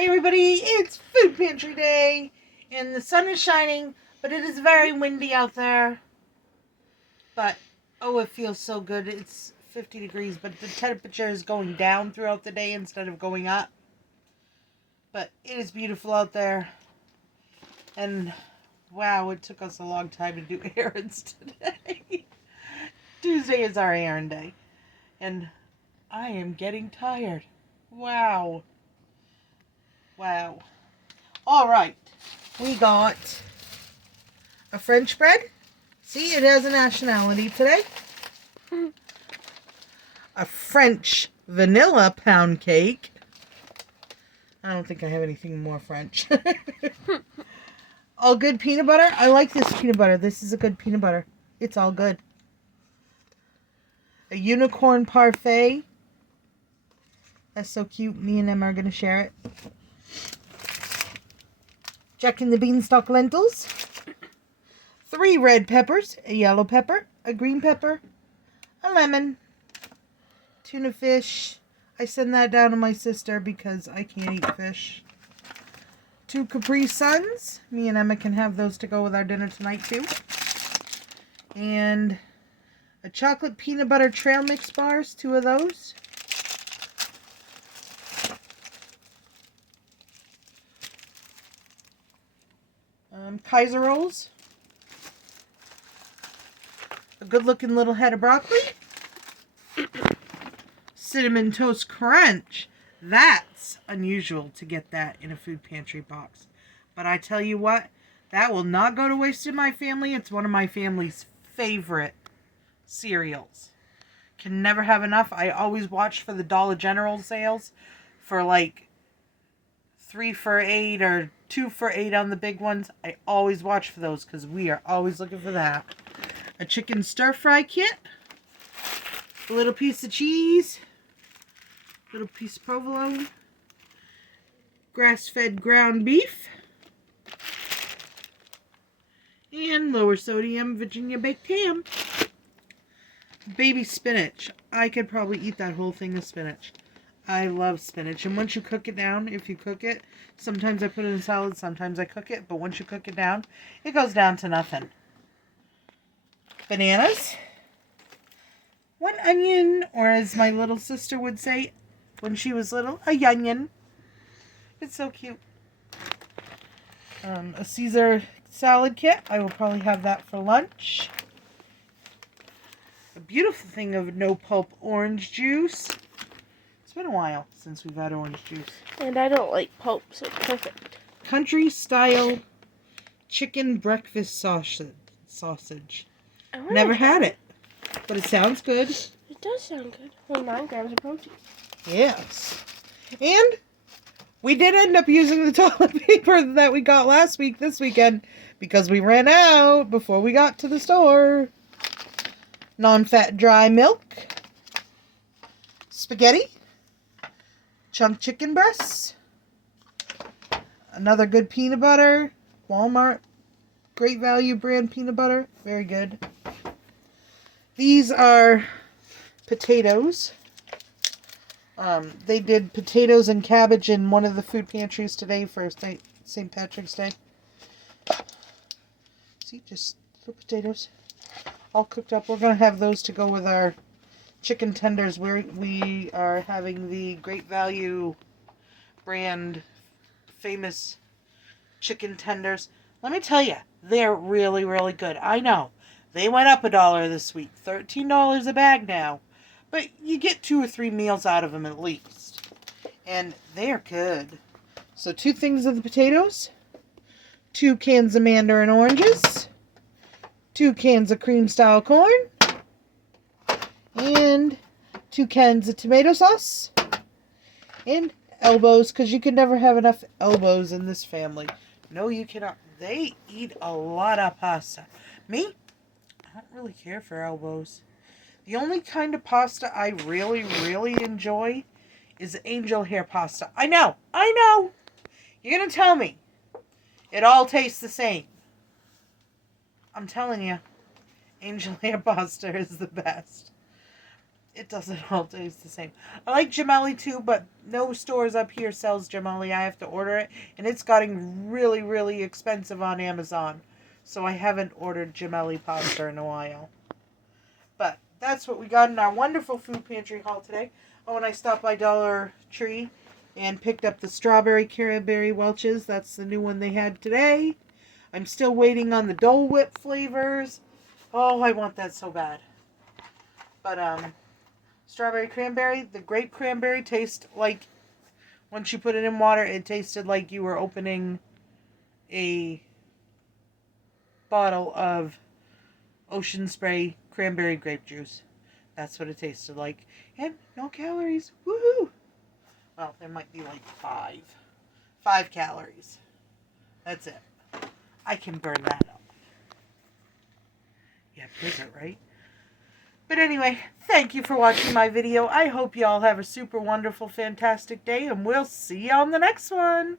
Hi everybody, it's Food Pantry Day, and the sun is shining, but it is very windy out there. But, oh, it feels so good. It's 50 degrees, but the temperature is going down throughout the day instead of going up. But it is beautiful out there. And, wow, it took us a long time to do errands today. Tuesday is our errand day. And I am getting tired. Wow. All right. We got a French bread. See, it has a nationality today. A French vanilla pound cake. I don't think I have anything more French. All good peanut butter. I like this peanut butter. This is a good peanut butter. It's all good. A unicorn parfait. That's so cute. Me and Emma are going to share it. Jack and the beanstalk lentils. 3 red peppers, a yellow pepper, a green pepper, a lemon, tuna fish. I send that down to my sister because I can't eat fish. 2 Capri Suns. Me and Emma can have those to go with our dinner tonight too. And a chocolate peanut butter trail mix bars, 2 of those. Kaiser rolls. A good looking little head of broccoli. Cinnamon Toast Crunch. That's unusual to get that in a food pantry box. But I tell you what, that will not go to waste in my family. It's one of my family's favorite cereals. Can never have enough. I always watch for the Dollar General sales for like 3 for $8 or 2 for $8 on the big ones. I always watch for those because we are always looking for that. A chicken stir fry kit. A little piece of cheese. A little piece of provolone. Grass-fed ground beef. And lower sodium Virginia baked ham. Baby spinach. I could probably eat that whole thing of spinach. I love spinach. And once you cook it down, if you cook it, sometimes I put it in salad, sometimes I cook it. But once you cook it down, it goes down to nothing. Bananas. 1 onion, or as my little sister would say when she was little, a yunion. It's so cute. A Caesar salad kit. I will probably have that for lunch. A beautiful thing of no pulp orange juice. It's been a while since we've had orange juice. And I don't like pulp, so perfect. Country style chicken breakfast sausage. Never had it, but it sounds good. It does sound good. 9 grams of protein. Yes. And we did end up using the toilet paper that we got last week this weekend because we ran out before we got to the store. Non-fat dry milk. Spaghetti. Chunk chicken breasts. Another good peanut butter. Walmart. Great Value brand peanut butter. Very good. These are potatoes. They did potatoes and cabbage in one of the food pantries today for St. Patrick's Day. See, just little potatoes. All cooked up. We're going to have those to go with our chicken tenders. We are having the Great Value brand famous chicken tenders. Let me tell you, they're really, really good. I know. They went up $1 this week. $13 a bag now. But you get 2 or 3 meals out of them at least. And they're good. So 2 things of the potatoes. 2 cans of mandarin oranges. 2 cans of cream style corn. And 2 cans of tomato sauce. And elbows, because you can never have enough elbows in this family. No, you cannot. They eat a lot of pasta. Me? I don't really care for elbows. The only kind of pasta I really, really enjoy is angel hair pasta. I know. You're going to tell me it all tastes the same. I'm telling you, angel hair pasta is the best. it doesn't all taste the same. I like gemelli too, but no stores up here sells gemelli. I have to order it, and it's getting really, really expensive on Amazon. So I haven't ordered gemelli pasta in a while. But that's what we got in our wonderful food pantry haul today. Oh, and I stopped by Dollar Tree and picked up the strawberry cranberry Welch's. That's the new one they had today. I'm still waiting on the Dole Whip flavors. Oh, I want that so bad. But strawberry cranberry, the grape cranberry tastes like, once you put it in water, it tasted like you were opening a bottle of Ocean Spray cranberry grape juice. That's what it tasted like. And no calories. Woohoo! Well, there might be like 5. 5 calories. That's it. I can burn that up. Yeah, bigger, right? But anyway, thank you for watching my video. I hope you all have a super wonderful, fantastic day, and we'll see you on the next one.